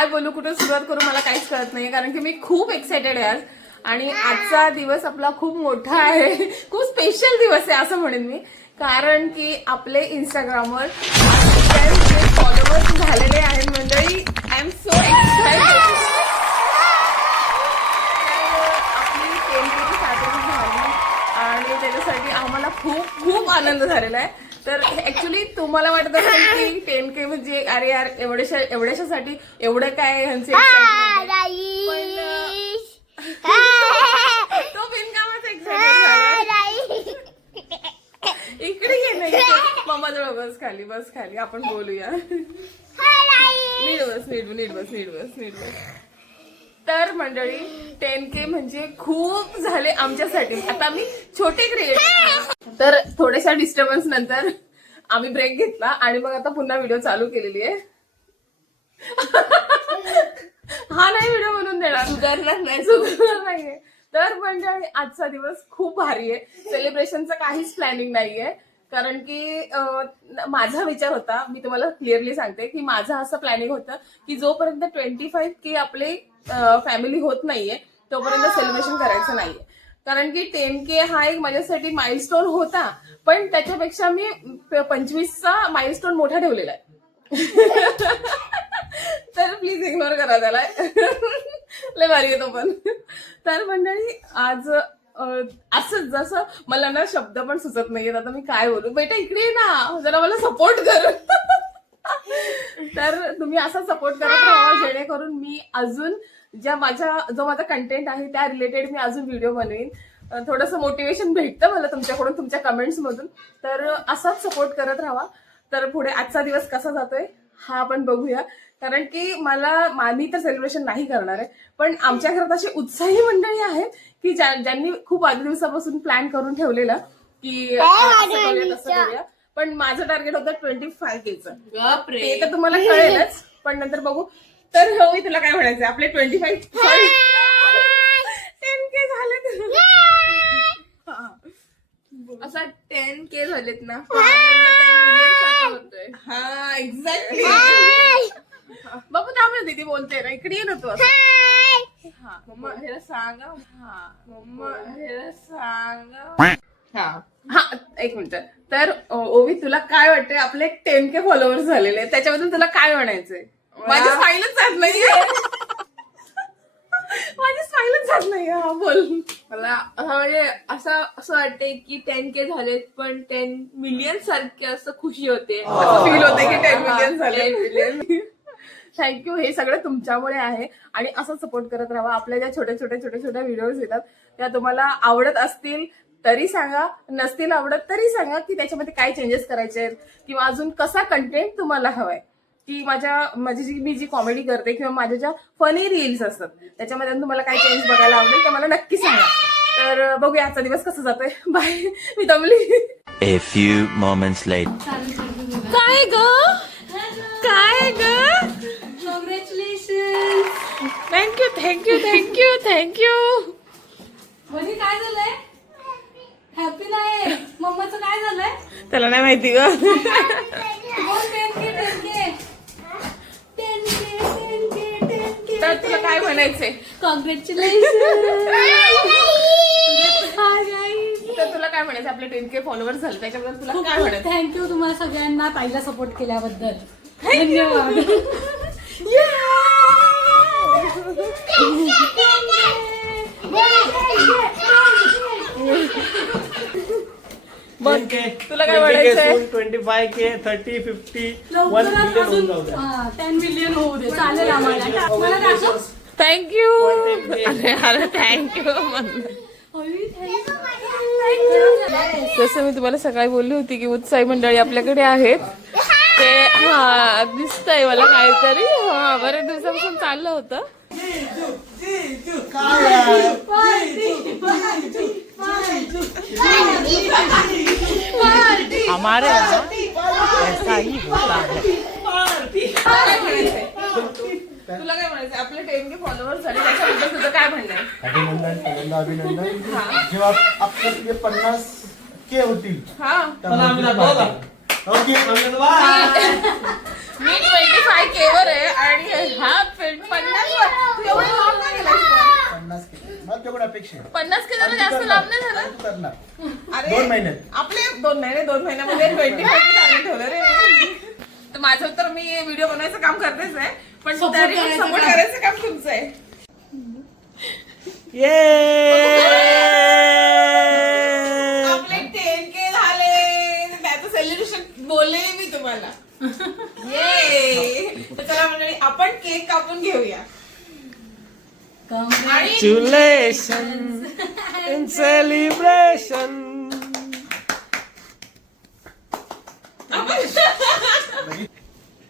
काय बोलू, कुठे सुरुवात करू मला काहीच कळत नाही, कारण की मी खूप एक्सायटेड आहे आज. आणि आजचा दिवस आपला खूप मोठा आहे, खूप स्पेशल दिवस आहे असं म्हणेन मी. कारण की आपले इंस्टाग्रामवर फॉलोअर्स झालेले आहेत मंडळी. I am so excited. आपली 10K स्टार्टिंग झाली आणि त्याच्यासाठी आम्हाला खूप खूप आनंद झालेला आहे. तर ऍक्च्युली तुम्हाला वाटत असेल की 10K म्हणजे अरे यार एवढ्याशासाठी एवढं काय ह्यांचे तो बिनकामाचा एक्साइटेड झाला. इकडे ये नाही, मम्मा जवळ बस, खाली आपण बोलूया. नीट बस. तर मंडळी 10K म्हणजे खूप झाले आमच्यासाठी. आता आम्ही छोटे क्रिएटर, तर थोड्याशा डिस्टर्बन्स नंतर आम्ही ब्रेक घेतला आणि मग आता पुन्हा व्हिडिओ चालू केलेली आहे. हा नाही व्हिडिओ बनवून देणार, सुधारणार नाहीये. तर मंडळी आजचा दिवस खूप भारी आहे. सेलिब्रेशनचं काहीच प्लॅनिंग नाहीये, कारण की माझा विचार होता, मी तुम्हाला क्लिअरली सांगते की माझं असं प्लॅनिंग होतं की जोपर्यंत 25K आपले फॅमिली होत नाहीये तोपर्यंत सेलिब्रेशन करायचं नाहीये. कारण की 10K हा एक माझ्यासाठी माइलस्टोन होता, पण त्याच्यापेक्षा मी 25चा माइलस्टोन मोठा ठेवलेला आहे. तर प्लीज इग्नोर करा त्याला. लय भारी आहे तो पण. तर मंडळी आज असंच जसं मला ना शब्द पण सुचत नाहीयेत, आता मी काय बोलू. बेटा इकडे ये ना, जरा मला सपोर्ट कर. तर तुम्ही असा सपोर्ट करत राहा जेणेकरून मी अजून जो माझा कंटेंट आहे त्या रिलेटेड मी अजून व्हिडिओ बनवेन. थोडंसं मोटिवेशन भेटतं मला तुमच्याकडून, तुमच्या कमेंट्स मधून. तर असाच सपोर्ट करत राहा. तर पुढे आजचा दिवस कसा जातोय हा आपण बघूया. कारण की मी तर सेलिब्रेशन नाही करणार आहे, पण आमच्या घरात अशी उत्साही मंडळी आहेत की ज्यांनी खूप आधी दिवसापासून प्लॅन करून ठेवलेलं की असं करूया. पण माझं टार्गेट होतं 25Kचं. ते तर तुम्हाला कळेलच, पण नंतर बघू. तर हो, तुला काय म्हणायचं, आपले 10K झाले. असा 10K झालेत ना, हा एक्झॅक्टली. बघू थांब ना, दीदी बोलते ना, इकडे ये ना तू. हा मम्मा ह्याला सांगा, मम्मा ह्याला सांगा. हा एक मिनिट. तर ओवी, तुला काय वाटतंय, आपले 10K फॉलोअर्स झालेले आहेत, त्याच्याबद्दल तुला काय म्हणायचंय? माझी स्माईलच जात नाहीये. हा बोल. मला म्हणजे असं वाटतंय की 10K झालेत, पण 10 मिलियन सारखे असं खुशी होते, फील होते की 10 मिलियन झाले. थँक्यू. हे सगळं तुमच्यामुळे आहे आणि असं सपोर्ट करत राहा. आपल्या ज्या छोट्या व्हिडिओज येतात त्या तुम्हाला आवडत असतील तरी सांगा, नसतील आवडत तरी सांगा की त्याच्यामध्ये काय चेंजेस करायचे आहेत किंवा अजून कसा कंटेंट तुम्हाला हवाय. की मी जी कॉमेडी करते किंवा माझ्या ज्या फनी रील्स असतात त्याच्यामध्ये तुम्हाला काय चेंज बघायला आवडेल ते मला नक्की सांगा. तर बघूया आजचा दिवस कसा जातोय. बाय, मी Damli. A few moments later. काय ग कॉंग्रॅच्युलेशन. थँक्यू. म्हणजे काय झालंय, हॅपी नाही, मम्माचं काय झालंय, त्याला नाही माहिती ग. बोल 10K. तर तुला काय म्हणायचंय? कॉंग्रॅच्युलेशन. तर तुला काय म्हणायचं, आपले 10K फॉलोअर्स झाले त्याच्याबद्दल तुला काय म्हणायचं? थँक्यू तुम्हाला सगळ्यांना पहिला सपोर्ट केल्याबद्दल. धन्यवाद. तुला काय म्हणायचंय? 25K 30 50 1 लवकरात मिलियन अजून होऊन जाऊ 10 मिलियन होऊ दे, चालेल आम्हाला. मला दाखव. थँक्यू. अरे थँक्यू. जसं मी तुम्हाला सकाळी बोलली होती की उत्साही मंडळी आपल्याकडे आहेत, ते हा दिसतंय मला काहीतरी. हा बऱ्याच दिवसापासून चाललं होतं. हमारे यहाँ ऐसा ही होता है. तुला काय म्हणायचं, आपले 10K फॉलोअर्स झाले त्याच्याबद्दल तुझं काय म्हणणं आहे? अभिनंदन. जेव्हा आपले 50K होतील हा तेव्हा आम्ही दाखवू. ओके. मी 25K वर आहे आणि हा 50 वर. तू एवढा लांब का गेलास पण? 50 के मला तेवढं अपेक्षा आहे 50K जरा जास्त लांब नाही झालं? तू करणार अरे 2 महिन्यात. आपले 2 महिन्यामध्ये 25K टार्गेट ठेवलं रे. तर माझं तर मी व्हिडिओ बनवायचं काम करतेच आहे पण Support तरी करायचं सपोर्ट काम. करायचं काम तुमचं आहे. आपले 10K झाले त्याचं सेलिब्रेशन बोलले मी तुम्हाला. ये तर चला मंडळी आपण केक कापून घेऊया. आणि Congratulations in celebration.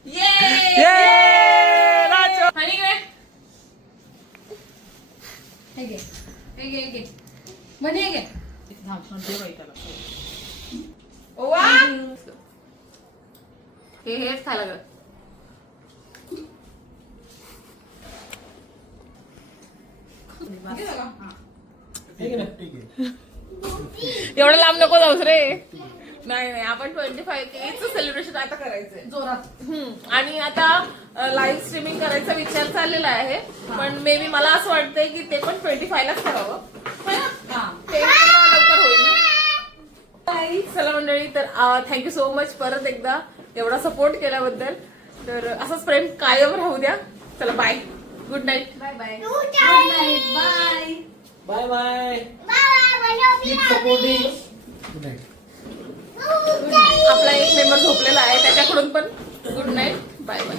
ये राजा. आणि इकडे हे घे हे घे म्हणे घे ओवा हेच खायला लागलं. ठीक आहे एवढं लांब नको जाऊस रे. नाही नाही आपण 25K सेलिब्रेशन आता करायचंय जोरात. आणि आता लाईव्ह स्ट्रीमिंग करायचा विचार चाललेला आहे पण मे बी मला असं वाटतंय की ते पण 25लाच करावं है ना? हा. ते लवकर होईल. चला मंडळी तर थँक्यू सो मच परत एकदा एवढा सपोर्ट केल्याबद्दल. तर असाच प्रेम कायम राहू द्या. चला bye good night. Bye bye. Good night bye. Bye bye. Keep supporting. Good night. आपला एक मेंबर झोपलेला आहे त्याच्याकडून पण गुड नाईट बाय बाय.